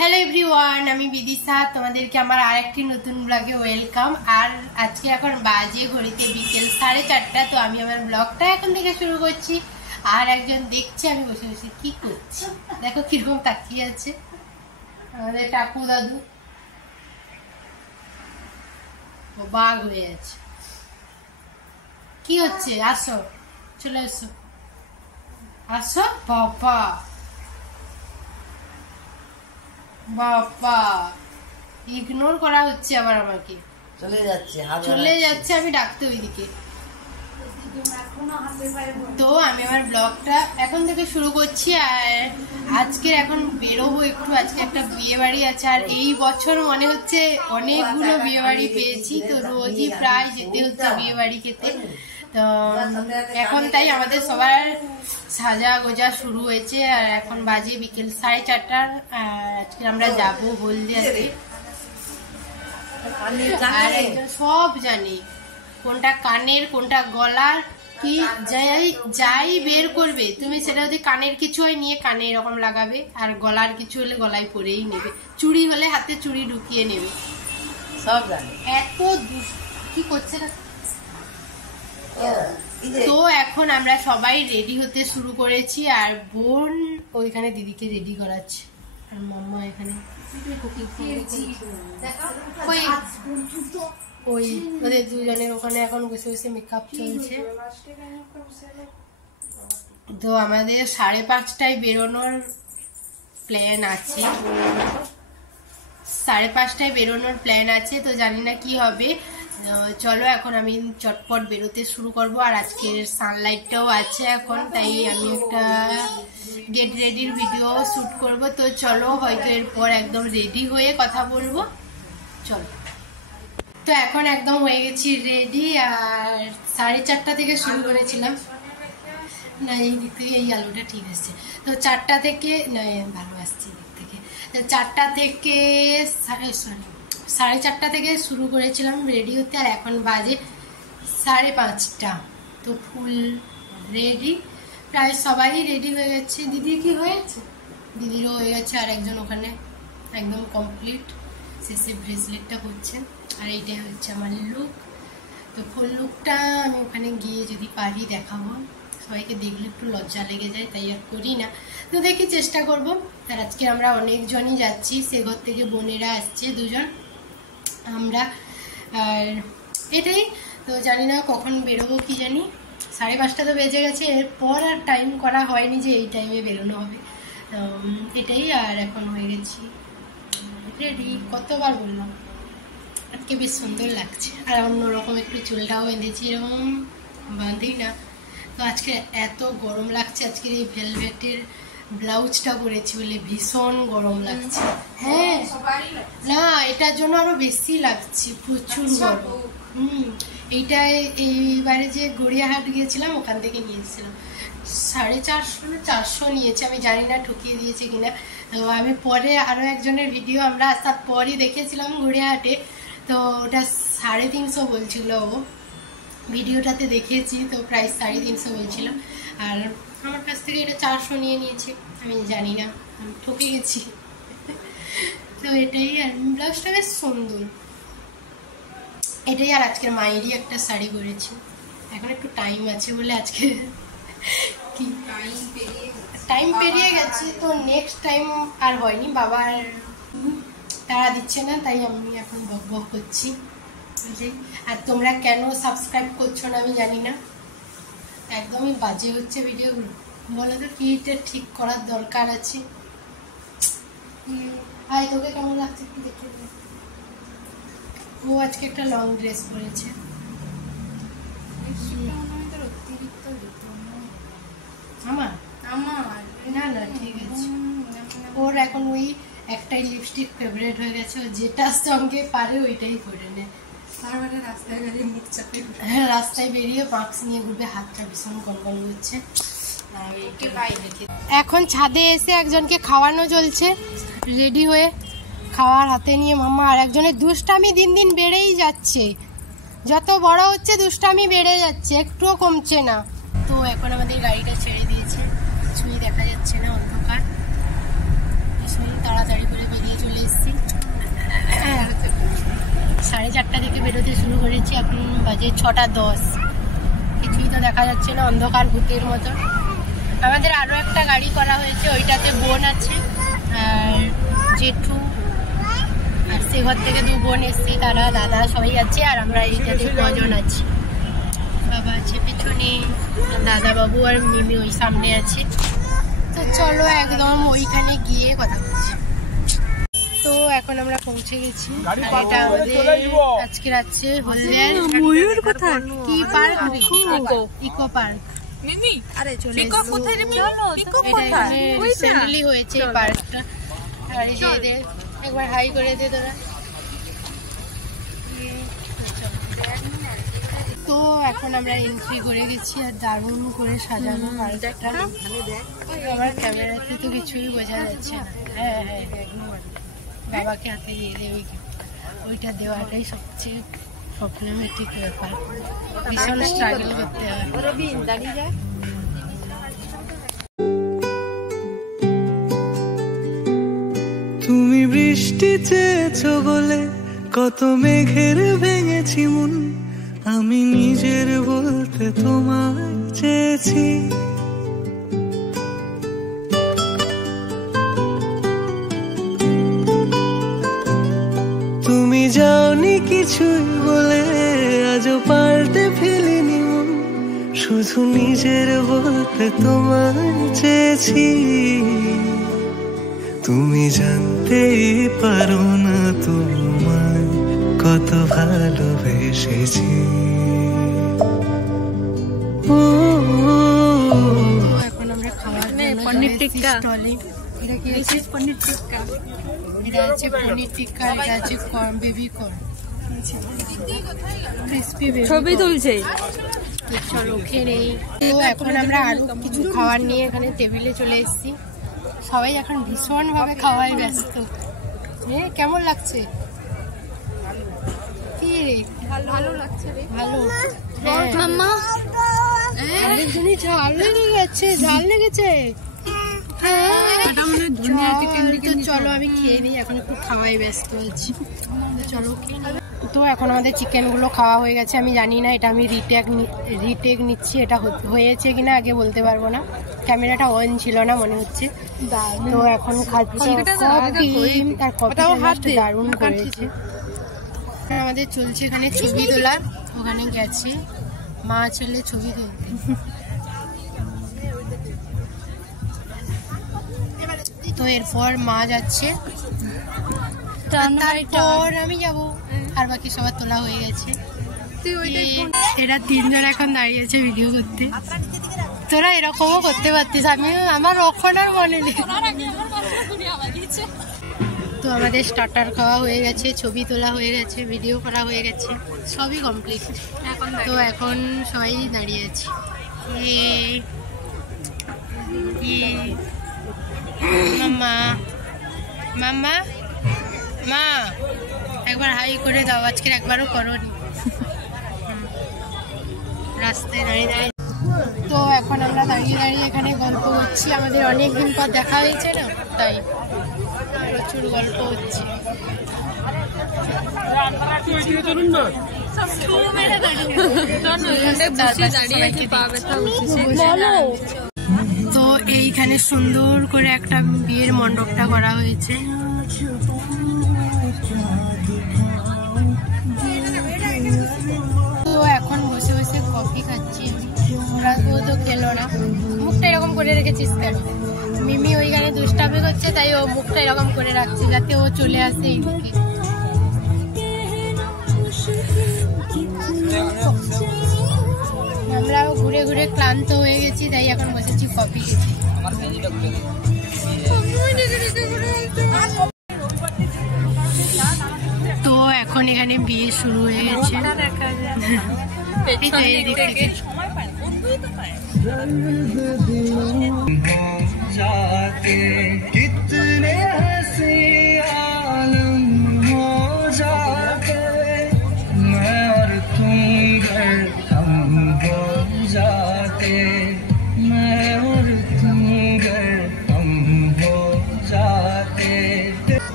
Hello everyone, আমি বিদিশা, তোমাদেরকে আমার আরেকটি নতুন ব্লগে ওয়েলকাম। আর আজকে এখন বাজে ঘড়িতে বিকেল 4:30। তো আমি আমার ব্লগটা এখন থেকে শুরু করছি। আর একজন দেখছে আমি বসে বসে কি করছি, দেখো কিরকম তাকিয়ে আছে আমাদের টাকু দাদু, ও বাঘ হয়ে আছে। কি হচ্ছে? আসো, চলে এসো, আসো। বাবা বাবা, ইগনোর করা হচ্ছে আবার আমাকে। চলে যাচ্ছে, আমি ডাকতে ওইদিকে। তো আমি আমার ব্লগটা এখন থেকে শুরু করছি। আর আজকের এখন বেরোবো একটু, আজকে একটা বিয়ে বাড়ি আছে। আর এই বছর মনে হচ্ছে অনেকগুলো বিয়ে বাড়ি পেয়েছি, তো রোজই প্রায় যেতে হচ্ছে বিয়ে বাড়ি খেতে। তো এখন তাই আমাদের সবার সাজা গোজা শুরু হয়েছে। আর এখন বাজে বিকেল 4:30। আজকে আমরা যাবো হলদিয়াতে। আর একজন সব জানে কোনটা কানের কোনটা গলার, কি যাই বের করবে তুমি, সেটা যদি কানের কিছু হয় নিয়ে কানে এরকম লাগাবে, আর গলার কিছু হলে গলায় পরেই নেবে, চুড়ি হলে হাতে চুড়ি ঢুকিয়ে নেবে, সব জানে। এত কি করছে না। তো এখন আমরা সবাই রেডি হতে শুরু করেছি। আর বোন ওইখানে দিদিকে রেডি করাচ্ছে, আর মাম্মা এখানে ওই ওদের দুজনের ওখানে এখন বসে বসে মেকআপ চলছে। তো আমাদের 5:30টায় বেরোনোর প্ল্যান আছে, 5:30টায় বেরোনোর প্ল্যান আছে। তো জানি না কি হবে। চলো এখন আমি চটপট বেরোতে শুরু করব। আর আজকের সানলাইটটাও আছে এখন, তাই আমি একটা গেট রেডির ভিডিও শুট করব। তো চলো, হয়তো এরপর একদম রেডি হয়ে কথা বলবো। চলো, তো এখন একদম হয়ে গেছি রেডি। আর 4:30 থেকে শুরু করেছিলাম, না এই দিক থেকে এই আলোটা ঠিক আসছে। তো 4টা থেকে, না ভালো আসছে দিক থেকে, 4টা থেকে 4:30 থেকে শুরু করেছিলাম রেডি হতে। আর এখন বাজে 5:30। তো ফুল রেডি, প্রায় সবাই রেডি হয়ে গেছে। দিদি কি হয়েছে? দিদিরও হয়ে গেছে। আর একজন ওখানে একদম কমপ্লিট শেষে ব্রেসলেটটা করছে। আর এইটাই হচ্ছে আমার লুক। তো ফুল লুকটা আমি ওখানে গিয়ে যদি পারি দেখাবো, সবাইকে দেখলে একটু লজ্জা লেগে যায়, তাই আর করি না। তো দেখি চেষ্টা করব। আর আজকে আমরা অনেকজনই যাচ্ছি, সে ঘর থেকে বোনেরা আসছে 2জন, আমরা। আর এটাই তো, জানি না কখন বেরোবো কি জানি। 5:30 তো বেজে গেছে, এরপর আর টাইম করা হয়নি যে এই টাইমে বেরোনো হবে। এটাই। আর এখন হয়ে গেছি রেডি, কতবার বললাম। আজকে বেশ সুন্দর লাগছে। আর অন্যরকম একটু চুলটাও বেঁধেছি, এরকম বাঁধি না। তো আজকে এত গরম লাগছে, আজকের এই ভেলভেটের ব্লাউজটা পরেছি বলে ভীষণ গরম লাগছে। হ্যাঁ না, এটার জন্য আরো বেশি লাগছে, প্রচুর গরম। এইটা এইবারে যে গড়িয়াহাট গিয়েছিলাম ওখান থেকে নিয়েছিলাম, 450 না 400 নিয়েছে, আমি জানি না ঠকিয়ে দিয়েছে কিনা। আমি পরে আরো একজনের ভিডিও আমরা আসার পরই দেখেছিলাম গড়িয়াহাটে, তো ওটা 350 বলছিল ও, ভিডিওটাতে দেখেছি। তো প্রাইস 350 বলছিল, আর আমার কাছ থেকে এটা 400 নিয়ে নিয়েছে। আমি জানি না, আমি ঠকে গেছি। তো এটাই। আর ব্লাউজটা বেশ সুন্দর, এটাই। আর আজকের মায়েরই একটা শাড়ি পরেছি, এখন একটু টাইম আছে বলে আজকে কি টাইম পেরিয়ে গেছে। তো নেক্সট টাইম আর হয়নি, বাবার তারা দিচ্ছে না, তাই আমি এখন বক বক করছি। আর তোমরা কেন সাবস্ক্রাইব করছো না আমি জানি না, একদমই বাজে হচ্ছে ভিডিওগুলো। বলো তো কিটা ঠিক করার দরকার আছে। ভাই তোকে কেমন লাগছে একটু দেখে। ও আজকে একটা লং ড্রেস পরেছে। আমার না না ঠিক আছে, ওর এখন ওই একটাই লিপস্টিক ফেভারিট হয়ে গেছে, ও যেটার সঙ্গে পারে ওইটাই করে নেয়। রাস্তায় বেরিয়ে মাস্ক নিয়ে ঘুরবে, হাতটা ভীষণ গনগন করছে। এখন ছাদে এসে একজনকে খাওয়ানো চলছে, রেডি হয়ে খাওয়ার হাতে নিয়ে মাম্মা। আর একজনের দুষ্টামি দিন দিন বেড়েই যাচ্ছে, যত বড় হচ্ছে দুষ্টামি বেড়ে যাচ্ছে, একটুও কমছে না। তো এখন আমাদের গাড়িটা ছেড়ে দিয়েছে, কিছুই দেখা যাচ্ছে না, অন্ধকার। ভীষণ তাড়াতাড়ি করে বেরিয়ে বেরোতে শুরু করেছি। এখন বাজে 6:10। কিছুই তো দেখা যাচ্ছে না, অন্ধকার ভূতের মতো। আমাদের আরও একটা গাড়ি করা হয়েছে, ওইটাতে বোন আছে আর জেঠু, আর সে ঘর থেকে 2 বোন এসছে, তারা দাদা সবাই আছে, আর আমরা এইটাতে 9 আছি। বাবা আছে পেছনে, দাদা বাবু আর মিমি ওই সামনে আছে। তো চলো একদম ওইখানে গিয়ে কথা বলছি। তো এখন আমরা পৌঁছে গেছি। এটা আমাদের আজকের আছে হলদিয়ার ময়ূর কোথায় কি পার্ক, ইকো পার্ক। আরে চলে রিসেন্টলি হয়েছে এই পার্কটা। আর এই যে একবার হাই করে দে তোরা। তো এখন আমরা এন্ট্রি করে গেছি, আর দারুণ করে সাজানো পার্কটা। আমার ক্যামেরাতে তো কিছুই বোঝা যাচ্ছে না। হ্যাঁ হ্যাঁ বাবাকে হাতে দিয়ে দেবে, ওইটা দেওয়াটাই সবচেয়ে প্রবলেমেটিক ব্যাপার, ভীষণ স্ট্রাগল করতে হয়। তুমি বৃষ্টি চেয়েছো বলে কত মেঘের ভেঙেছি মন, আমি নিজের বলতে তোমায় চেয়েছি। তুমি যাওনি কিছুই বলে আজও পাল্টে ফেলিনি মন, শুধু নিজের বলতে তোমায় চেয়েছি। তুমি জানতেই পারো না তোমায় কত ভালোবেসেছি। এখন আমরা খাওয়ার পনির টিক্কা, এটা কি আছে? পনির টিক্কা, এটা আছে পনির টিক্কা, এটা আছে বেবি কর্ন, ক্রিসপি বেবি। ছবি তুলছে। চলো খেয়ে নেই। তো এখন আমরা আরো কিছু খাবার নিয়ে এখানে টেবিলে চলে এসেছি। সবাই এখন ভীষণ ভাবে খাওয়ায় ব্যস্ত। কেমন লাগছে? কি রে? ভালো লাগছে রে। ভালো মাম্মা, আরেকজনই ঝাল লেগে গেছে। ঝাল লেগেছে। তো চলো আমি খেয়ে নিই, এখন একটু খাওয়াই ব্যস্ত আছি। চলো খেয়ে নিই। তো এখন আমাদের চিকেনগুলো খাওয়া হয়ে গেছে। আমি জানি না এটা আমি রিটেক নিচ্ছি, এটা হয়েছে কিনা আগে বলতে পারবো না, ক্যামেরাটা অন ছিল না মনে হচ্ছে। তো এখন খাচ্ছি কফি, তার কফিটা দারুণ করেছে। আমাদের চলছে এখানে ছবি তোলা, ওখানে গেছে মা ছেলে ছবি তুলতে। তো এরপর মা যাচ্ছে, তারপর আমি যাবো, আর বাকি সবার তোলা হয়ে গেছে। এরা 3 জন এখন দাঁড়িয়েছে ভিডিও করতে। তোরা এরকমও করতে পারতিস, আমি আমার এখন আর মনে নেই। তো আমাদের স্টার্টার খাওয়া হয়ে গেছে, ছবি তোলা হয়ে গেছে, ভিডিও করা হয়ে গেছে, সবই কমপ্লিট। তো এখন সবাই দাঁড়িয়ে আছে। মাম্মা মাম্মা মা একবার হাই করে দাও, আজকের একবারও করোনি। রাস্তায় দাঁড়িয়ে দাঁড়িয়ে। তো এখন আমরা দাঁড়িয়ে দাঁড়িয়ে এখানে গল্প করছি, আমাদের অনেকদিন পর দেখা হয়েছে না, তাই প্রচুর গল্প হচ্ছে। তো এইখানে সুন্দর করে একটা বিয়ের মণ্ডপটা করা হয়েছে। তো এখন বসে বসে কফি খাচ্ছি। ওরা তো খেলো না। মুখটা এরকম করে রেখেছিস কেন? মিমি ওইখানে দুষ্টামি করছে, তাই ও মুখটা এরকম করে রাখছে যাতে ও চলে আসে এইদিকে। আমরাও ঘুরে ঘুরে ক্লান্ত হয়ে গেছি, তাই এখন বসেছি কফি খেতে। তো এখন এখানে বিয়ে শুরু হয়ে গেছে।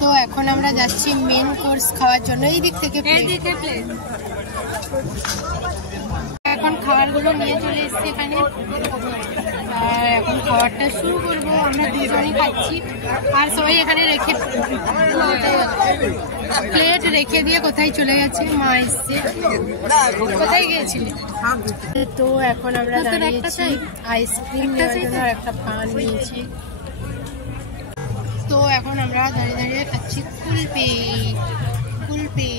তো তো এখন আমরা যাচ্ছি মেন কোর্স খাওয়ার জন্য। এই দিক থেকে এখন খাবারগুলো নিয়ে চলে এসেছি এখানে, আর এখন খাবারটা শুরু করবো। আমরা দুজনই খাচ্ছি, আর সবাই এখানে রেখে প্লেট রেখে দিয়ে কোথায় চলে গেছে। মা এসছে, কোথায় গিয়েছিলি? তো এখন আমরা দাঁড়িয়েছি আইসক্রিম নেওয়ার জন্য, আর একটা পান নিয়েছি। তো এখন আমরা দাঁড়িয়ে দাঁড়িয়ে খাচ্ছি কুলপি। কুলপি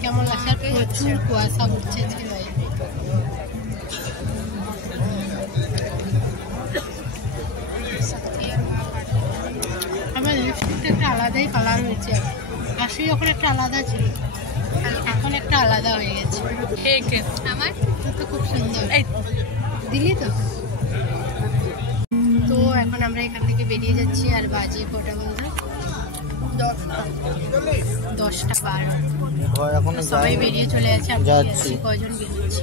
কেমন লাগছে? প্রচুর কুয়াশা পড়ছে বাইরে। আমার লিপস্টিকটা একটা আলাদাই কালার হয়েছে, আসলে যখন একটা আলাদা ছিল এখন একটা আলাদা হয়ে গেছে। আমার তো খুব সুন্দর দিলি তো। তো এখন আমরা এখান থেকে বেরিয়ে যাচ্ছি, আর বাজে কটা বলতে 10:12। সবাই বেরিয়ে চলে যাচ্ছে, আমি যাচ্ছি। কজন বেরিয়েছি?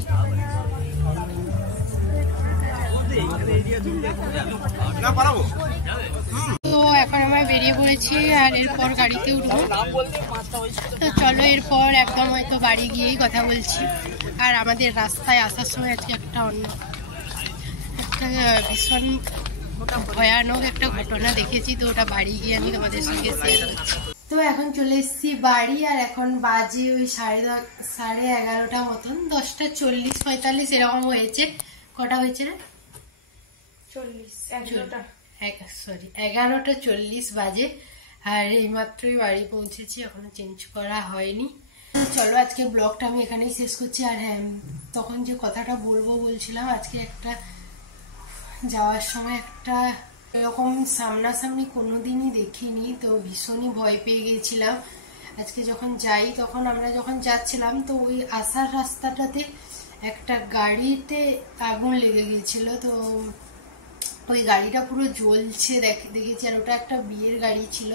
তো এখন আমরা বেরিয়ে পড়েছি, আর এরপর গাড়িতে উঠবো। তো চলো এরপর একদম হয়তো বাড়ি গিয়েই কথা বলছি। আর আমাদের রাস্তায় আসার সময় আজকে একটা ভীষণ ভয়ানক একটা ঘটনা দেখেছি, তো ওটা বাড়ি গিয়ে আমি তোমাদের সঙ্গে শেয়ার করছি। তো এখন চলে এসেছি বাড়ি, আর এখন বাজে ওই 11:30 মতন, 10:40-45 এরকম হয়েছে। কটা হয়েছে না? 11:40 বাজে। আর এইমাত্রই বাড়ি পৌঁছেছি, এখনো চেঞ্জ করা হয়নি। চলো আজকে ব্লগটা আমি এখানেই শেষ করছি। আর হ্যাঁ, তখন যে কথাটা বলছিলাম, আজকে একটা যাওয়ার সময় একটা এরকম সামনাসামনি কোনোদিনই দেখিনি, তো ভীষণই ভয় পেয়ে গেছিলাম। আজকে যখন যাই, তখন আমরা যখন যাচ্ছিলাম, তো ওই আসার রাস্তাটাতে একটা গাড়িতে আগুন লেগে গিয়েছিল। তো ওই গাড়িটা পুরো জ্বলছে দেখেছি, আর ওটা একটা বিয়ের গাড়ি ছিল,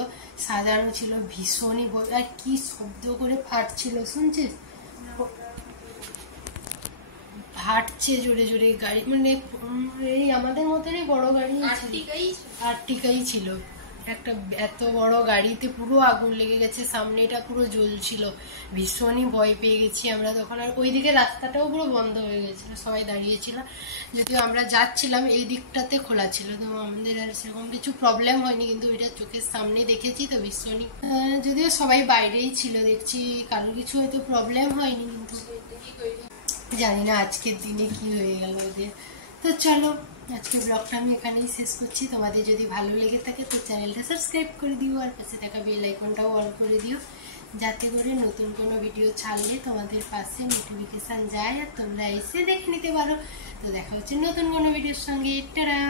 সাজানো ছিল। ভীষণই ভয়, আর কি শব্দ করে ফাটছিল, শুনছিস? ফাটছে জোরে জোরে গাড়ি, মানে এই আমাদের মতনই বড় গাড়ি, আর্টিকাই ছিল একটা। এত বড় গাড়িতে পুরো আগুন লেগে গেছে, সামনেটা পুরো জ্বলছিল। ভীষণই ভয় পেয়ে গেছি আমরা তখন। আর ওইদিকে রাস্তাটাও পুরো বন্ধ হয়ে গেছিল, সবাই দাঁড়িয়েছিল। যদিও আমরা যাচ্ছিলাম এই দিকটাতে খোলা ছিল, তো আমাদের আর সেরকম কিছু প্রবলেম হয়নি, কিন্তু এটা চোখের সামনে দেখেছি, তো ভীষণই। যদিও সবাই বাইরেই ছিল, দেখছি কারোর কিছু হয়তো প্রবলেম হয়নি, কিন্তু জানি না আজকের দিনে কি হয়ে গেল ওদের। তো চলো আজকের ব্লগটা আমি এখানেই শেষ করছি। তোমাদের যদি ভালো লেগে থাকে তো চ্যানেলটা সাবস্ক্রাইব করে দিও, আর পাশে থাকা বেল আইকনটাও অন করে দিও, যাতে করে নতুন কোনো ভিডিও ছাড়লে তোমাদের পাশে নোটিফিকেশান যায় আর তোমরা এসে দেখে নিতে পারো। তো দেখা হচ্ছে নতুন কোনো ভিডিওর সঙ্গে। টাটা।